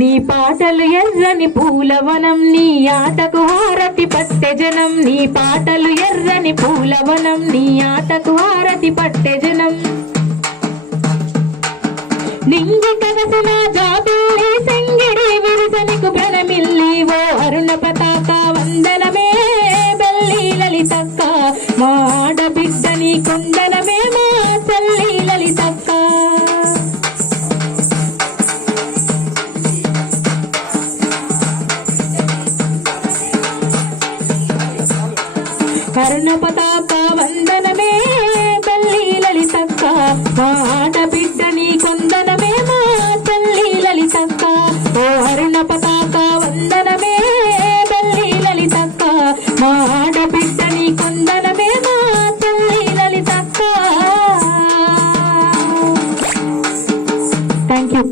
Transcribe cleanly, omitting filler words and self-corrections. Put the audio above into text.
నీ పాటలు ఎర్రని పూలవనం, నీ ఆటకు హారతి పట్టె జనం. నీ పాటలు ఎర్రని పూలవనం, నీ ఆటకు హారతి పట్టె జనం. నింగి కగసిన జాబిల్లి సెంగిడి విరుసనికు ప్రణమిల్లి ఓ అరుణ పతాక వందనమే బెల్లి లలితక్క. మా ఆడబిడ్డ నీ కొండనమే మా తల్లి లలితక్క. అరుణ పతాక వందనమే బెల్లి లలితక్క. మా ఆడబిడ్డ నీ కొందనమే మా తల్లి లలితక్క. ఓ అరుణ పతాక వందనమే బెల్లి లలితక్క. మా ఆడబిడ్డ నీ కొందనమే మా తల్లి లలితక్క. Thank you.